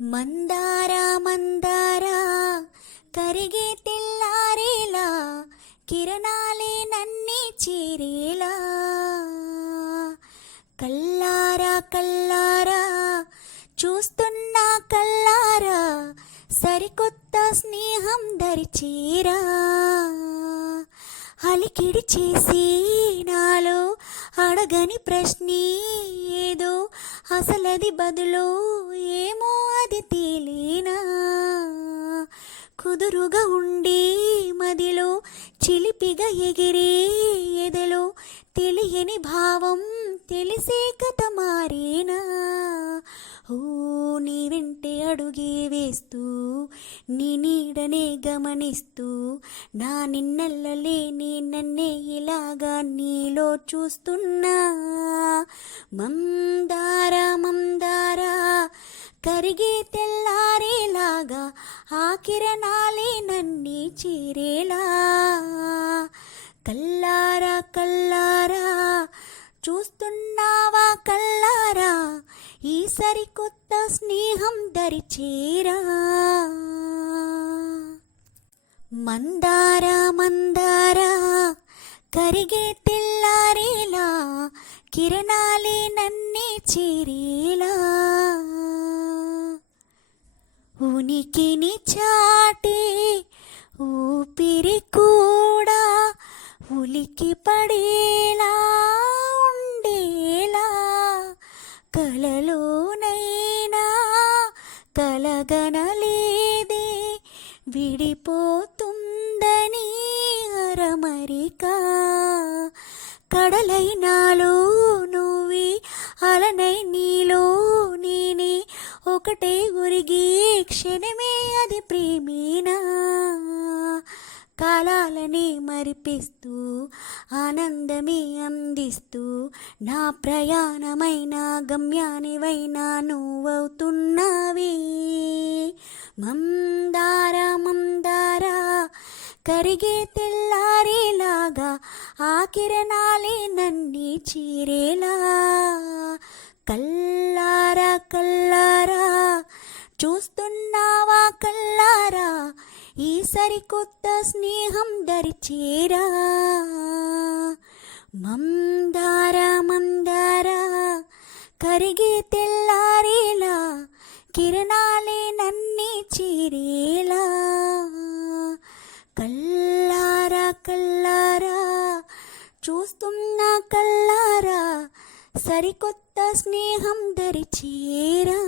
మందారా మందారా కరిగే తెల్లారేలా కిరణాలే నన్నే చేరేలా. కల్లారా కల్లారా చూస్తున్నా కల్లారా సరికొత్త స్నేహం దరిచేరా. అలికిడి చేసి నాలో అడగని ప్రశ్నే ఏదో అసలది బదులు ఏమో తేలేనా కుదురుగా ఉండి మదిలో చిలిపిగా ఎగిరే ఎదలో తెలియని భావం తెలిసే కథ మారేనా? ఓ నీ వెంటే అడుగే వేస్తూ నీ నీడనే గమనిస్తూ నా నిన్నెల్లలేని నన్నే ఇలాగా నీలో చూస్తున్నా. మంద కరిగే తెల్లారేలాగా ఆ కిరణాలే నన్ని చీరేలా. కల్లారా కల్లారా చూస్తున్నావా కల్లారా ఈ సరికొత్త స్నేహం దరిచేరా. మందార మందార కరిగే తెల్లారేలా కిరణాలే నన్నే చేరేలా. ఉనికిని చాటి ఊపిరి కూడా ఉలికి పడేలా ఉండేలా కలలోనైనా కలగనలేదే విడిపోతుందని అరమరిక కడలైనాలో నువ్వి అలనై నీలో ఒకటే ఉరిగి క్షణమే అది ప్రేమేనా? కాలాలని మరిపిస్తూ ఆనందమే అందిస్తూ నా ప్రయాణమైన గమ్యానివైనా నువ్వవుతున్నావే. మందార మందార కరిగే తెల్లారేలాగా ఆ కిరణాలే నన్ని చీరేలా. కల్లార కల్లారా చూస్తున్నావా కల్లారా ఈ సరికొత్త స్నేహం దరిచేరా? మందార మందార కరిగి తెల్లారేలా కిరణాలే నన్ని చీరేలా? కల్లారా కల్లారా చూస్తున్నా కల్లారా సరికొత్త స్నేహం దరిచేరా?